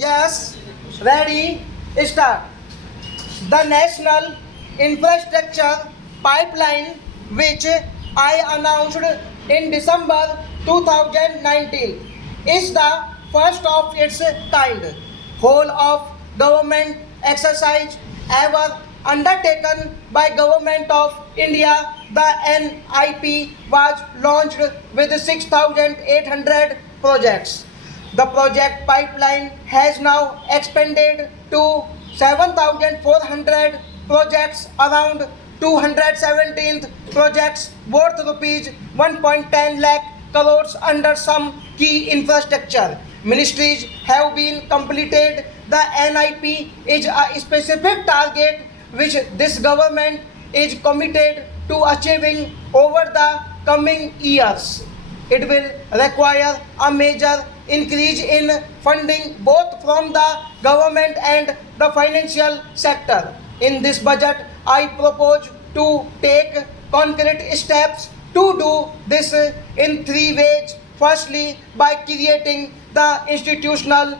Yes, ready, start. The National Infrastructure Pipeline, which I announced in December 2019, is the first of its kind whole of government exercise ever undertaken by Government of India. The NIP was launched with 6,800 projects. The project pipeline has now expanded to 7,400 projects, around 217th projects worth rupees 1.10 lakh crores under some key infrastructure. Ministries have been completed. The NIP is a specific target which this government is committed to achieving over the coming years. It will require a major increase in funding both from the government and the financial sector. In this budget, I propose to take concrete steps to do this in three ways. Firstly, by creating the institutional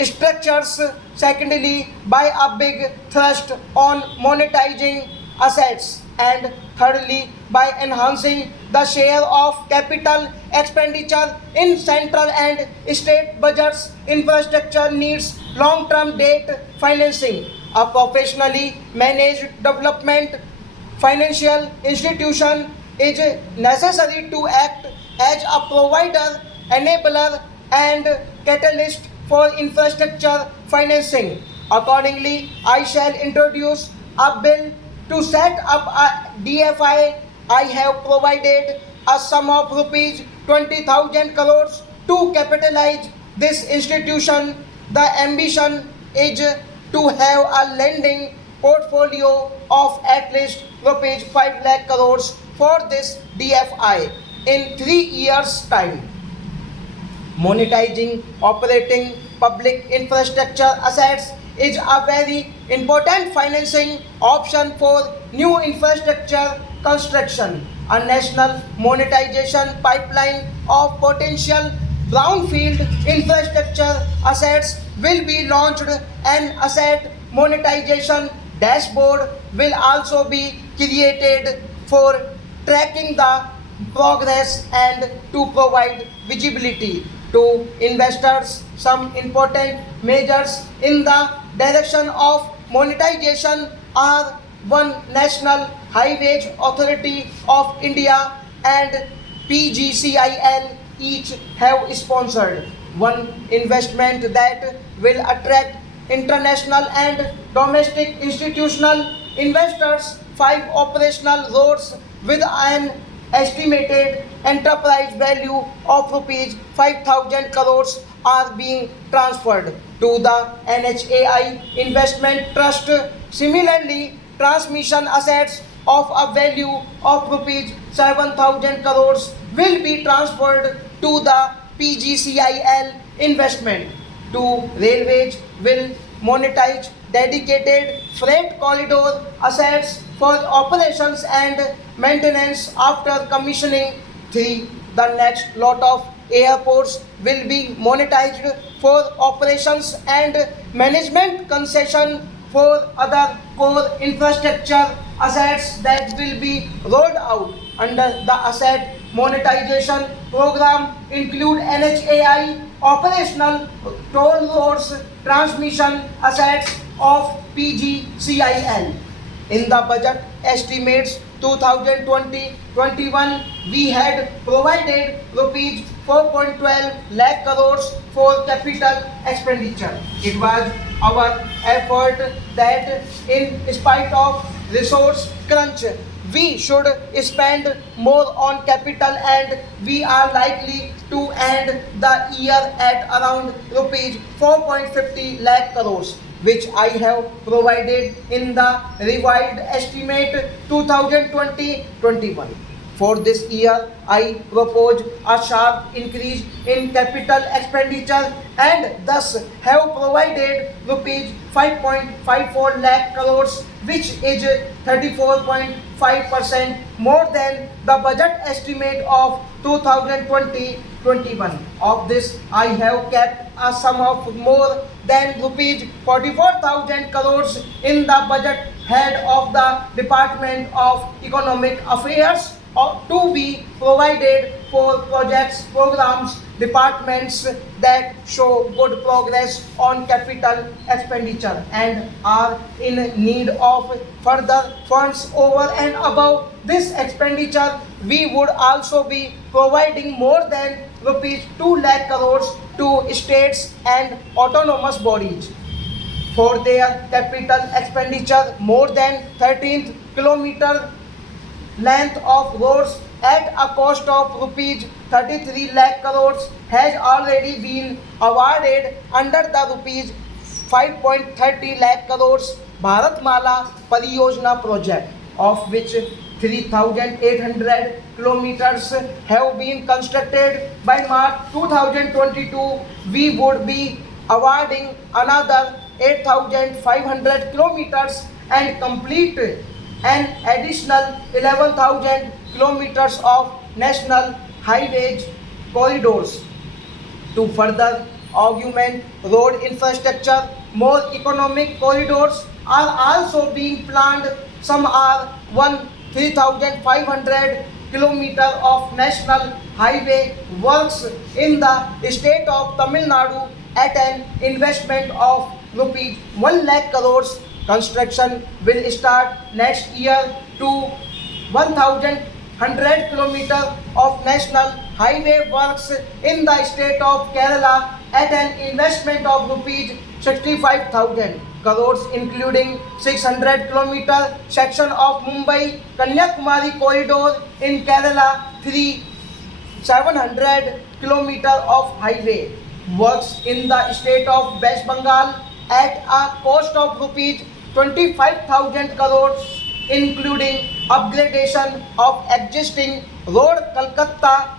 structures. Secondly, by a big thrust on monetizing assets. And thirdly, by enhancing the share of capital expenditure in central and state budgets. Infrastructure needs long-term debt financing. A professionally managed development financial institution is necessary to act as a provider, enabler, and catalyst for infrastructure financing. Accordingly, I shall introduce a bill to set up a DFI. I have provided a sum of rupees 20,000 crores to capitalize this institution. The ambition is to have a lending portfolio of at least rupees 5 lakh crores for this DFI in 3 years' time. Monetizing operating public infrastructure assets is a very important financing option for new infrastructure construction. A national monetization pipeline of potential brownfield infrastructure assets will be launched. An asset monetization dashboard will also be created for tracking the progress and to provide visibility to investors. Some important measures in the direction of monetization are: one, National Highways Authority of India and PGCIL each have sponsored one investment that will attract international and domestic institutional investors. Five, operational roads with an estimated enterprise value of rupees 5,000 crores are being transferred to the NHAI Investment Trust. Similarly, transmission assets of a value of rupees 7,000 crores will be transferred to the PGCIL investment. Two, railways will monetize dedicated freight corridor assets for operations and maintenance after commissioning. 3. The next lot of airports will be monetized for operations and management concession for other core infrastructure assets that will be rolled out under the asset monetization program include NHAI operational toll roads, transmission assets of PGCIL. In the budget estimates 2020-21, we had provided rupees 4.12 lakh crores for capital expenditure. It was our effort that in spite of resource crunch, we should spend more on capital, and we are likely to end the year at around rupees 4.50 lakh crores, which I have provided in the revised estimate 2020-21. For this year, I propose a sharp increase in capital expenditure and thus have provided rupees 5.54 lakh crores, which is 34.5% more than the budget estimate of 2020 2021. Of this, I have kept a sum of more than rupees 44,000 crores in the budget head of the Department of Economic Affairs to be provided for projects, programs, departments that show good progress on capital expenditure and are in need of further funds over and above this expenditure. We would also be providing more than rupees 2 lakh crores to states and autonomous bodies for their capital expenditure. More than 13 kilometer length of roads at a cost of rupees 33 lakh crores has already been awarded under the rupees 5.30 lakh crores Bharatmala Pariyojana project, of which 3,800 kilometers have been constructed. By March 2022, we would be awarding another 8,500 kilometers and complete an additional 11,000 kilometers of national highways corridors. To further augment road infrastructure, more economic corridors are also being planned. Some are 3,500 kilometer of national highway works in the state of Tamil Nadu at an investment of rupees 1 lakh crores. Construction will start next year to 1,100 kilometers of national highway works in the state of Kerala at an investment of rupees 65,000 crores, including 600 kilometer section of Mumbai Kanyakumari corridor in Kerala, 700 kilometer of highway works in the state of West Bengal at a cost of rupees 25,000 crores, including upgradation of existing road Kolkata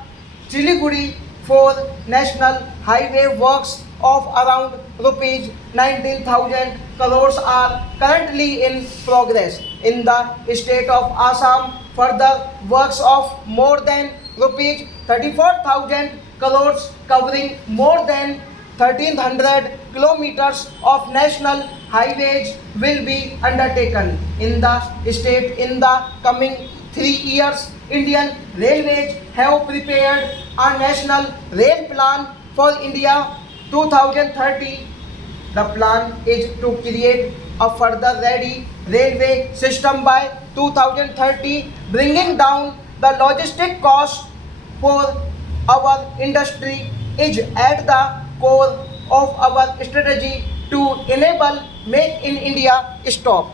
Siliguri for national highway works of around rupees 19,000 crores are currently in progress. In the state of Assam, further works of more than rupees 34,000 crores covering more than 1,300 kilometers of national highways will be undertaken in the state. In the coming 3 years, Indian Railways have prepared a national rail plan for India 2030. The plan is to create a further ready railway system by 2030, bringing down the logistic cost for our industry is at the core of our strategy to enable Make in India stop.